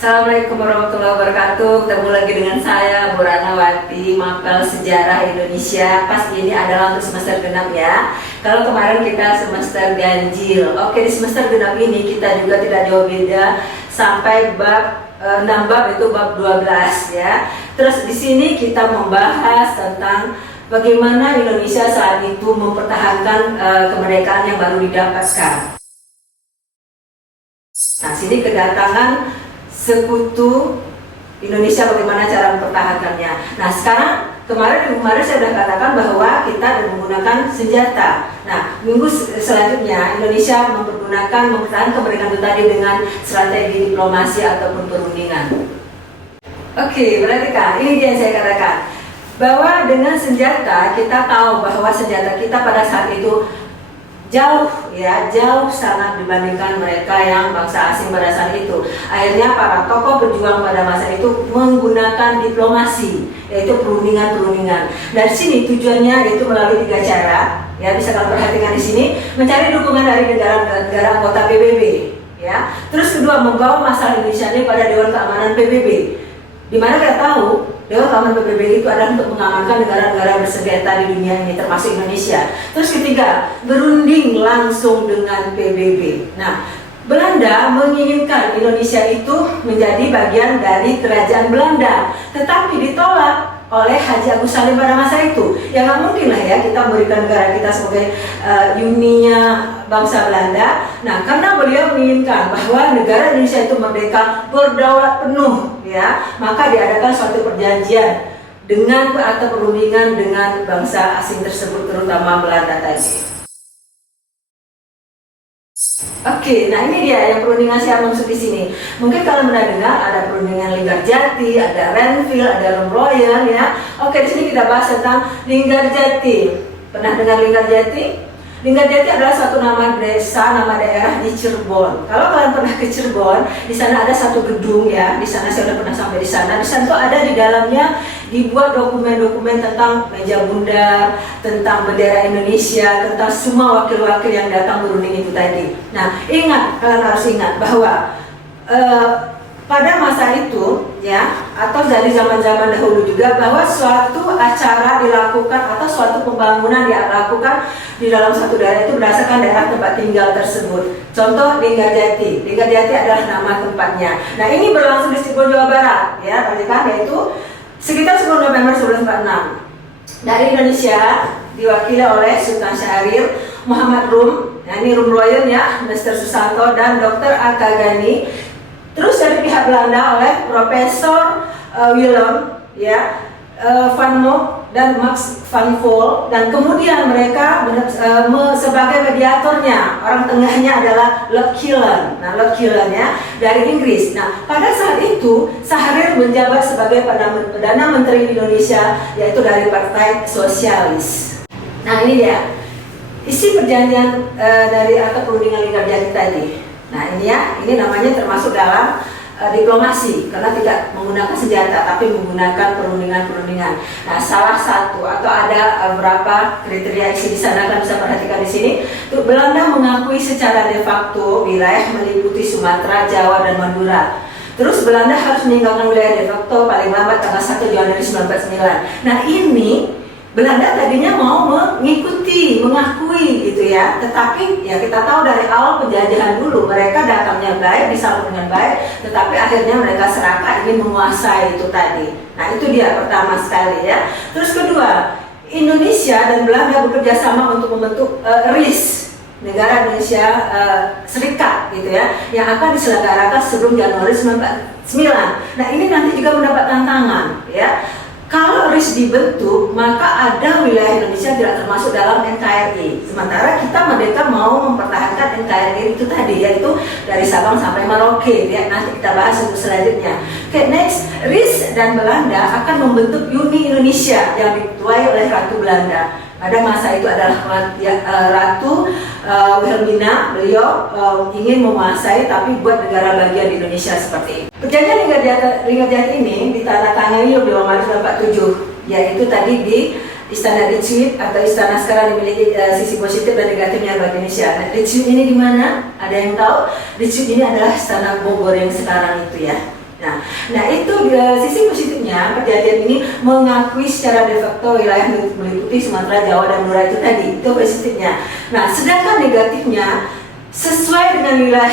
Assalamualaikum warahmatullahi wabarakatuh. Ketemu lagi dengan saya, Bu Ratnawati, Mapel Sejarah Indonesia. Pas ini adalah untuk semester genap ya. Kalau kemarin kita semester ganjil. Oke, di semester genap ini kita juga tidak jauh beda sampai bab 6 bab, itu bab 12 ya. Terus di sini kita membahas tentang bagaimana Indonesia saat itu mempertahankan kemerdekaan yang baru didapatkan. Nah, sini kedatangan sekutu Indonesia, bagaimana cara mempertahankannya. Nah, sekarang kemarin saya sudah katakan bahwa kita menggunakan senjata. Nah, minggu selanjutnya Indonesia mempertahankan kemerdekaan itu tadi dengan strategi diplomasi ataupun perundingan. Oke, berarti kan ini yang saya katakan bahwa dengan senjata kita tahu bahwa senjata kita pada saat itu jauh sangat dibandingkan mereka yang bangsa asing pada saat itu. Akhirnya para tokoh berjuang pada masa itu menggunakan diplomasi, yaitu perundingan. Dari sini tujuannya itu melalui 3 cara, ya bisa kalian perhatikan di sini, mencari dukungan dari negara-negara anggota PBB, ya. Terus kedua, membawa masalah Indonesia ini pada Dewan Keamanan PBB. Di mana kita tahu Dewan Keamanan PBB itu adalah untuk mengamankan negara-negara bersengketa di dunia ini, termasuk Indonesia. Terus ketiga, berunding langsung dengan PBB. Nah, Belanda menginginkan Indonesia itu menjadi bagian dari kerajaan Belanda, tetapi ditolak oleh Haji Agus Salim pada masa itu. Ya nggak mungkin lah ya kita memberikan negara kita sebagai uninya bangsa Belanda. Nah, karena beliau menginginkan bahwa negara Indonesia itu merdeka berdaulat penuh, ya, maka diadakan suatu perjanjian dengan atau perundingan dengan bangsa asing tersebut, terutama Belanda tadi. Oke, nah ini dia yang perundingan saya maksud di sini. Mungkin kalian pernah dengar ada perundingan Linggarjati, ada Renville, ada Rombroyan ya. Oke, di sini kita bahas tentang Linggarjati. Pernah dengar Linggarjati? Linggarjati adalah suatu nama desa, nama daerah di Cirebon. Kalau kalian pernah ke Cirebon, di sana ada satu gedung ya. Di sana saya sudah pernah sampai di sana. Di sana tuh ada di dalamnya dibuat dokumen-dokumen tentang meja bundar, tentang bendera Indonesia, tentang semua wakil-wakil yang datang berunding itu tadi. Nah, kalian harus ingat bahwa pada masa itu ya, atau dari zaman-zaman dahulu juga, bahwa suatu acara dilakukan atau suatu pembangunan dilakukan di dalam satu daerah itu berdasarkan daerah tempat tinggal tersebut. Contoh Linggarjati. Linggarjati adalah nama tempatnya. Nah, ini berlangsung di Cirebon, Jawa Barat ya, perhatikan, yaitu sekitar 10 November 1946. Dari Indonesia diwakili oleh Sultan Syahrir, Muhammad Rum, ya, ini Rombroyan ya, Mr. Susanto dan Dr. Akagani. Terus dari pihak Belanda oleh Profesor Willem ya, Van Mock dan Max van Vol, dan kemudian mereka sebagai mediatornya, orang tengahnya adalah Lord Killen. Nah, Lord Killen ya dari Inggris. Nah, pada saat itu Syahrir menjabat sebagai Perdana Menteri Indonesia, yaitu dari Partai Sosialis. Nah, ini dia isi perjanjian dari atau perundingan Linggarjati tadi. Nah, ini ya, ini namanya termasuk dalam diplomasi, karena tidak menggunakan senjata tapi menggunakan perundingan. Nah, salah satu atau ada beberapa kriteria isi di sana, kalian bisa perhatikan di sini. Belanda mengakui secara de facto wilayah meliputi Sumatera, Jawa dan Madura. Terus Belanda harus meninggalkan wilayah de facto paling lambat tanggal 1 Januari 1945. Nah, ini Belanda tadinya mau mengakui gitu ya, tetapi ya kita tahu dari awal penjajahan dulu mereka datangnya baik, disambut dengan baik, tetapi akhirnya mereka serakah ingin menguasai itu tadi. Nah, itu dia pertama sekali ya. Terus kedua, Indonesia dan Belanda bekerja sama untuk membentuk RIS, Negara Indonesia Serikat gitu ya, yang akan diselenggarakan sebelum Januari 1949. Nah, ini nanti juga mendapat tantangan ya. Kalau RIS dibentuk, maka ada wilayah Indonesia tidak termasuk dalam NKRI. Sementara kita merdeka mau mempertahankan NKRI itu tadi, yaitu dari Sabang sampai Merauke. Ya, nanti kita bahas untuk selanjutnya. Oke, next, RIS dan Belanda akan membentuk Uni Indonesia yang diketuai oleh Ratu Belanda. Pada masa itu adalah Ratu Wilhelmina. Beliau ingin menguasai tapi buat negara bagian di Indonesia seperti ini. Perjanjian Linggarjati ini ditandatangani oleh Maret 1947, yaitu tadi di Istana Ritsuit atau istana sekarang dimiliki sisi positif dan negatifnya bagi Indonesia. Nah, Ritsuit ini di mana? Ada yang tahu? Ritsuit ini adalah Istana Bogor yang sekarang itu ya. Nah itu sisi positifnya perjanjian ini mengakui secara de facto wilayah meliputi Sumatera, Jawa, dan Madura itu tadi, itu positifnya. Nah sedangkan negatifnya sesuai dengan wilayah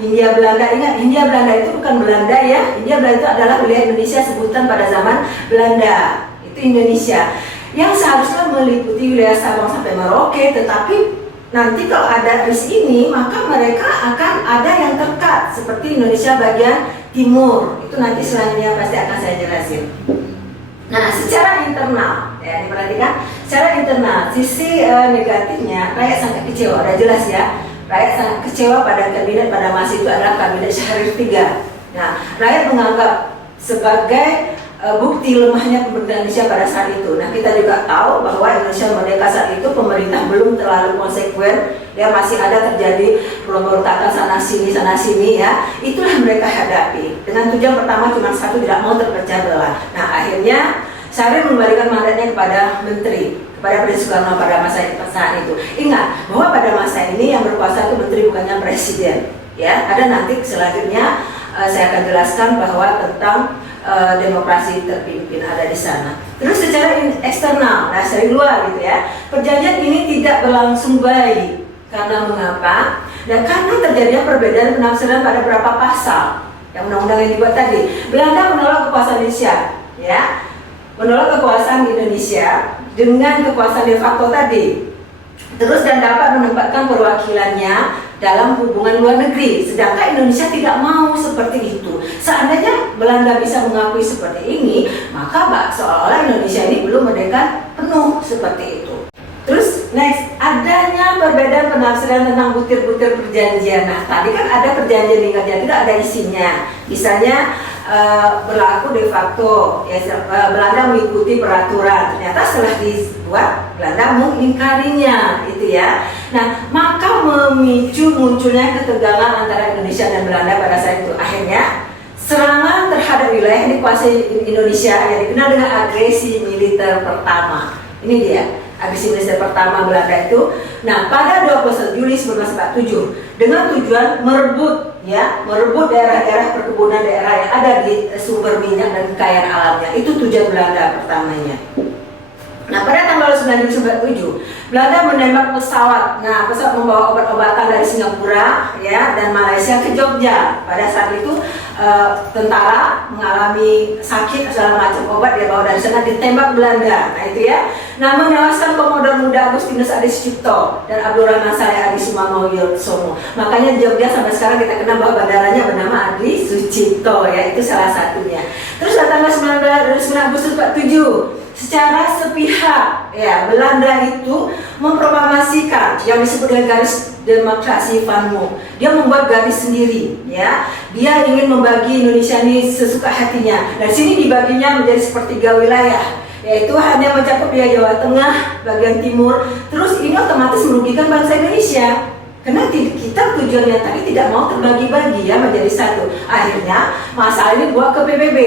Hindia Belanda. Ingat, Hindia Belanda itu bukan Belanda ya, Hindia Belanda itu adalah wilayah Indonesia sebutan pada zaman Belanda, itu Indonesia yang seharusnya meliputi wilayah Sabang sampai Merauke, tetapi nanti kalau ada risk ini maka mereka akan ada yang terkat seperti Indonesia bagian timur. Itu nanti selanjutnya pasti akan saya jelasin. Nah secara internal ya diperhatikan, secara internal sisi negatifnya rakyat sangat kecewa, udah jelas ya. Rakyat sangat kecewa pada kabinet pada masa itu adalah kabinet Syahrir III. Nah rakyat menganggap sebagai bukti lemahnya pemerintahan Indonesia pada saat itu. Nah kita juga tahu bahwa Indonesia merdeka saat itu pemerintah belum terlalu konsekuen, ya masih ada terjadi pemberontakan sana sini ya. Itulah mereka hadapi. Dengan tujuan pertama cuma satu, tidak mau terpecah belah. Nah akhirnya Syahrir memberikan mandatnya kepada menteri, kepada Presiden Soekarno pada masa saat itu. Ingat bahwa pada masa ini yang berkuasa itu menteri bukannya presiden. Ya ada nanti selanjutnya saya akan jelaskan bahwa tentang demokrasi terpimpin ada di sana. Terus secara eksternal, nah dari luar gitu ya, perjanjian ini tidak berlangsung baik. Karena mengapa? Dan karena terjadinya perbedaan penafsiran pada beberapa pasal yang undang-undang yang dibuat tadi. Belanda menolak kekuasaan Indonesia, ya, menolak kekuasaan Indonesia dengan kekuasaan de facto tadi. Terus dan dapat menempatkan perwakilannya dalam hubungan luar negeri, sedangkan Indonesia tidak mau seperti itu. Seandainya Belanda bisa mengakui seperti ini, maka seolah-olah Indonesia ini belum merdeka penuh seperti itu. Terus next, adanya perbedaan penafsiran tentang butir-butir perjanjian. Nah tadi kan ada perjanjian Linggarjati, tidak ada isinya. Misalnya berlaku de facto, ya, Belanda mengikuti peraturan. Ternyata setelah dibuat Belanda mengingkarinya, itu ya. Nah maka memicu munculnya ketegangan antara Indonesia dan Belanda pada saat itu. Akhirnya serangan terhadap wilayah yang dikuasai Indonesia yang dikenal dengan agresi militer pertama. Ini dia agresi militer pertama Belanda itu. Nah pada 21 Juli 1947 dengan tujuan merebut daerah-daerah perkebunan daerah yang ada di sumber minyak dan kekayaan alamnya. Itu tujuan Belanda pertamanya. Nah pada tanggal 9 Juli 1947 Belanda menembak pesawat. Nah pesawat membawa obat-obatan dari Singapura ya dan Malaysia ke Jogja. Pada saat itu tentara mengalami sakit segala macam, obat dia bawa dari sana, ditembak Belanda. Nah itu ya. Nah menewaskan Komodor Muda Agustinus Adi Sucipto dan Abdurrahman Saleh Adi Sumamoyosomo. Makanya Jogja sampai sekarang kita kenal bahwa bandaranya bernama Adi Sucipto ya, itu salah satunya. Terus tanggal 9 Agustus 47 secara sepihak ya Belanda itu memproklamasikan yang disebut dengan garis demokrasi Van Mook. Dia membuat garis sendiri ya. Dia ingin membagi Indonesia ini sesuka hatinya. Dan sini dibaginya menjadi sepertiga wilayah, yaitu hanya mencakup wilayah Jawa Tengah, bagian timur. Terus ini otomatis merugikan bangsa Indonesia. Karena kita tujuannya tadi tidak mau terbagi-bagi ya menjadi satu. Akhirnya masalah ini dibawa ke PBB.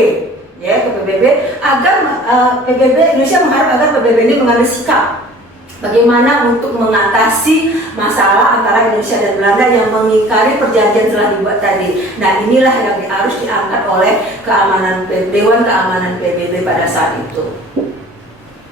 Ya, ke PBB agar PBB Indonesia mengharap agar PBB ini mengambil sikap bagaimana untuk mengatasi masalah antara Indonesia dan Belanda yang mengingkari perjanjian telah dibuat tadi. Nah inilah yang harus diangkat oleh Dewan Keamanan PBB pada saat itu.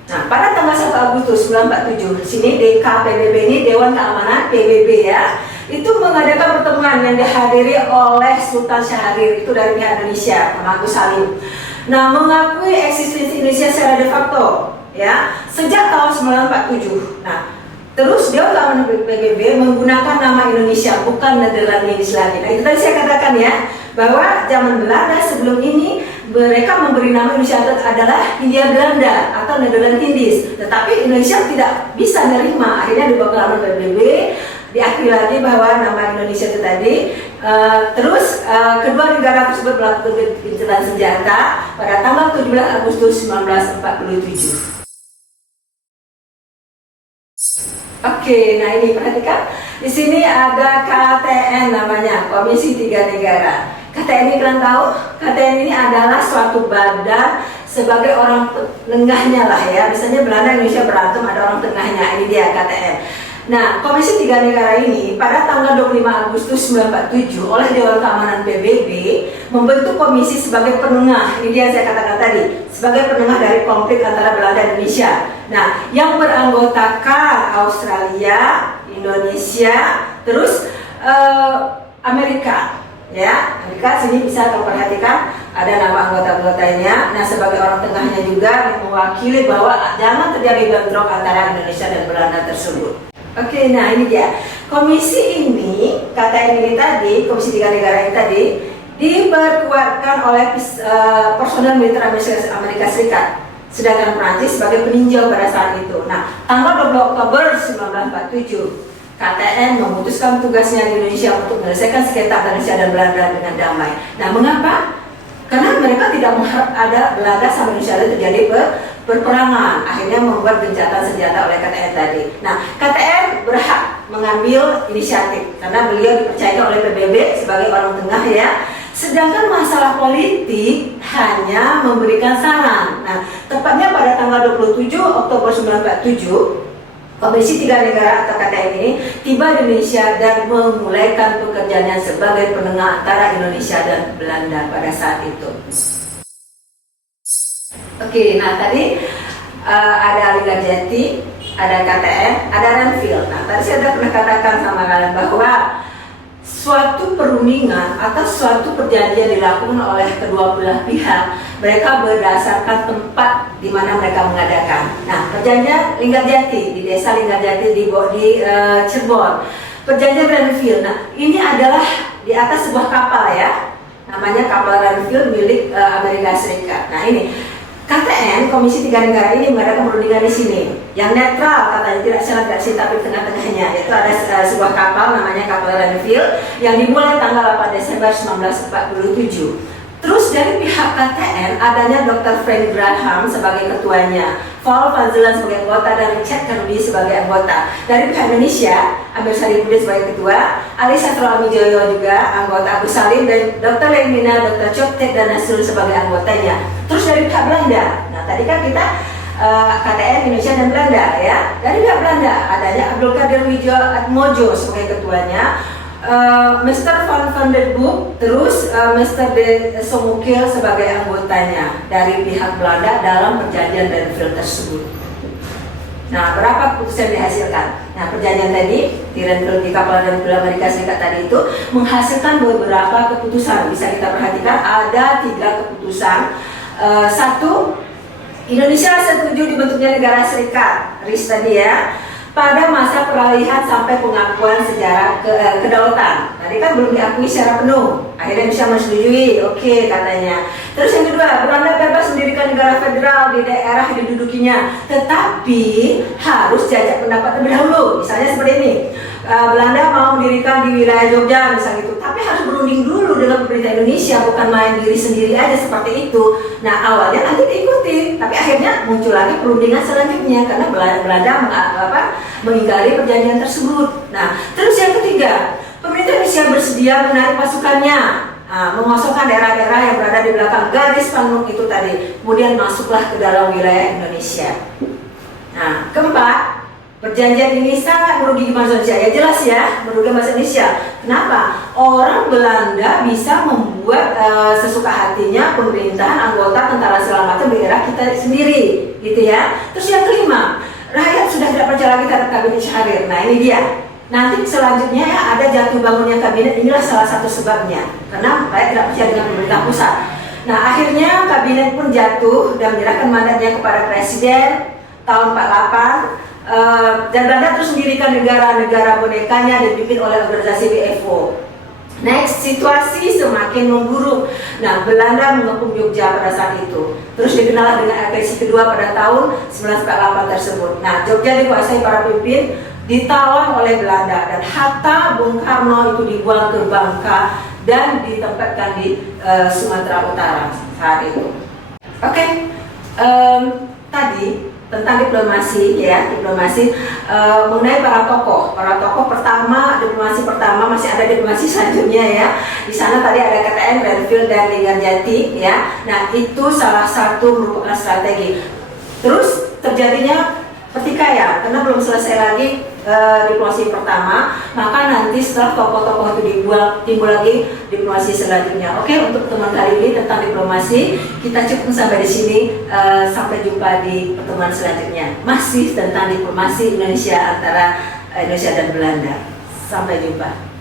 Nah pada tanggal 1 Agustus 1947 sini DKPBB ini Dewan Keamanan PBB ya, itu mengadakan pertemuan yang dihadiri oleh Sultan Syahrir, itu dari pihak Indonesia, Nama Agus Salim. Nah mengakui eksistensi Indonesia secara de facto ya sejak tahun 1947. Nah terus Dewan Keamanan PBB menggunakan nama Indonesia, bukan Nederlandis lagi. Nah itu tadi saya katakan ya bahwa zaman Belanda sebelum ini mereka memberi nama Indonesia adalah Hindia Belanda atau Nederland Indies, tetapi Indonesia tidak bisa menerima. Akhirnya Dewan Keamanan PBB diakui lagi bahwa nama Indonesia itu tadi. Terus kedua negara tersebut melakukan gencatan senjata pada tanggal 17 Agustus 1947. Oke, nah ini perhatikan di sini ada KTN namanya, Komisi Tiga Negara. KTN ini kalian tahu? KTN ini adalah suatu badan sebagai orang tengahnya lah ya. Misalnya Belanda Indonesia berantem, ada orang tengahnya. Ini dia KTN. Nah, Komisi Tiga Negara ini pada tanggal 25 Agustus 1947 oleh Dewan Keamanan PBB membentuk komisi sebagai penengah. Ini yang saya katakan tadi, sebagai penengah dari konflik antara Belanda dan Indonesia. Nah, yang beranggotakan Australia, Indonesia, terus Amerika. Ya, Amerika sini bisa kalau perhatikan ada nama anggota-anggotanya. Nah, sebagai orang tengahnya juga mewakili bahwa jangan terjadi bentrok antara Indonesia dan Belanda tersebut. Oke, nah ini dia. Komisi ini, KTN ini tadi, Komisi Tiga Negara ini tadi, diperkuatkan oleh personel militer Amerika Serikat, sedangkan Prancis sebagai peninjau pada saat itu. Nah, tanggal 20 Oktober 1947, KTN memutuskan tugasnya di Indonesia untuk menyelesaikan sengketa Indonesia dan Belanda dengan damai. Nah, mengapa? Karena mereka tidak mengharap ada Belanda sama Indonesia terjadi berperangan, akhirnya membuat gencatan senjata oleh KTN tadi. Nah, KTN berhak mengambil inisiatif karena beliau dipercaya oleh PBB sebagai orang tengah ya. Sedangkan masalah politik hanya memberikan saran. Nah, tepatnya pada tanggal 27 Oktober 1947, Komisi Tiga Negara atau KTN ini tiba di Indonesia dan memulaikan pekerjaannya sebagai penengah antara Indonesia dan Belanda pada saat itu. Oke, nah tadi ada Linggarjati, ada KTN, ada Renville. Nah, tadi saya sudah pernah katakan sama kalian bahwa suatu perundingan atau suatu perjanjian dilakukan oleh kedua belah pihak, mereka berdasarkan tempat di mana mereka mengadakan. Nah, perjanjian Linggarjati di desa Linggarjati di Cirebon. Perjanjian Renville. Nah, ini adalah di atas sebuah kapal ya, namanya kapal Renville milik Amerika Serikat. Nah, ini KTN, Komisi Tiga Negara ini mengadakan perundingan di sini, yang netral katanya, tidak sana tidak sini tapi tengah-tengahnya. Itu ada sebuah kapal namanya kapal Renville yang dimulai tanggal 8 Desember 1947. Terus dari pihak KTN adanya Dr. Frank Graham sebagai ketuanya, Paul Van Zelen sebagai anggota, dan Richard Kennedy sebagai anggota. Dari pihak Indonesia, Amir Saripudin sebagai ketua, Ali Satrio Amijoyo juga anggota, Agus Salim, dan Dr. Lemina, Dr. Choptek, dan Nasrul sebagai anggotanya. Terus dari pihak Belanda, nah tadi kan kita KTN Indonesia dan Belanda ya. Dari pihak Belanda adanya Abdul Qadir Wijoatmojo sebagai ketuanya, Mr. Van der Boek, terus Mr. De Somukil sebagai anggotanya dari pihak Belanda dalam perjanjian Renville tersebut. Nah, berapa keputusan dihasilkan? Nah, perjanjian tadi di Renville, di kapal Renville Amerika Serikat tadi itu menghasilkan beberapa keputusan. Bisa kita perhatikan ada 3 keputusan. Satu, Indonesia setuju dibentuknya negara serikat, RIS tadi ya, pada masa peralihan sampai pengakuan sejarah kedaulatan. Tadi kan belum diakui secara penuh, akhirnya bisa menyetujui, oke katanya. Terus yang kedua, Belanda bebas mendirikan negara federal di daerah yang didudukinya, tetapi harus jajak pendapat terlebih dahulu. Misalnya seperti ini, Belanda mau mendirikan di wilayah Jogja misalnya gitu, tapi harus berunding dulu dengan pemerintah Indonesia, bukan main diri sendiri aja seperti itu. Nah, awalnya nanti diikuti, tapi akhirnya muncul lagi perundingan selanjutnya karena Belanda mengingkari perjanjian tersebut. Nah, terus yang ketiga, pemerintah Indonesia bersedia menarik pasukannya, mengosongkan daerah-daerah yang berada di belakang garis panggung itu tadi, kemudian masuklah ke dalam wilayah Indonesia. Nah, keempat, perjanjian ini sangat merugikan bangsa Indonesia. Ya jelas ya, merugikan bangsa Indonesia. Kenapa? Orang Belanda bisa membuat sesuka hatinya pemerintahan, anggota, tentara segala macam di daerah kita sendiri, gitu ya. Terus yang kelima, rakyat sudah tidak percaya lagi terhadap kabinet Syahrir. Nah, ini dia. Nanti selanjutnya ya ada jatuh bangunnya kabinet, inilah salah satu sebabnya. Karena rakyat tidak percaya dengan pemerintah pusat. Nah, akhirnya kabinet pun jatuh dan menyerahkan mandatnya kepada presiden tahun 48. Dan Belanda terus mendirikan negara-negara bonekanya dan dipimpin oleh organisasi WFO. Next, situasi semakin memburuk. Nah, Belanda mengepung Jogja pada saat itu. Terus dikenal dengan agresi kedua pada tahun 1948 tersebut. Nah, Jogja dikuasai para pemimpin, ditawan oleh Belanda, dan hatta Bung Karno itu dibuang ke Bangka dan ditempatkan di Sumatera Utara saat itu. Oke, tadi tentang diplomasi ya, mengenai para tokoh pertama, diplomasi pertama, masih ada diplomasi selanjutnya ya. Di sana tadi ada KTN, Renville, dan Linggarjati ya. Nah, itu salah satu merupakan strategi. Terus terjadinya pertikaian karena belum selesai lagi diplomasi pertama, maka nanti setelah tokoh-tokoh itu timbul lagi diplomasi selanjutnya. Oke, untuk pertemuan kali ini tentang diplomasi kita cukup sampai di sini. Sampai jumpa di pertemuan selanjutnya, masih tentang diplomasi Indonesia antara Indonesia dan Belanda. Sampai jumpa.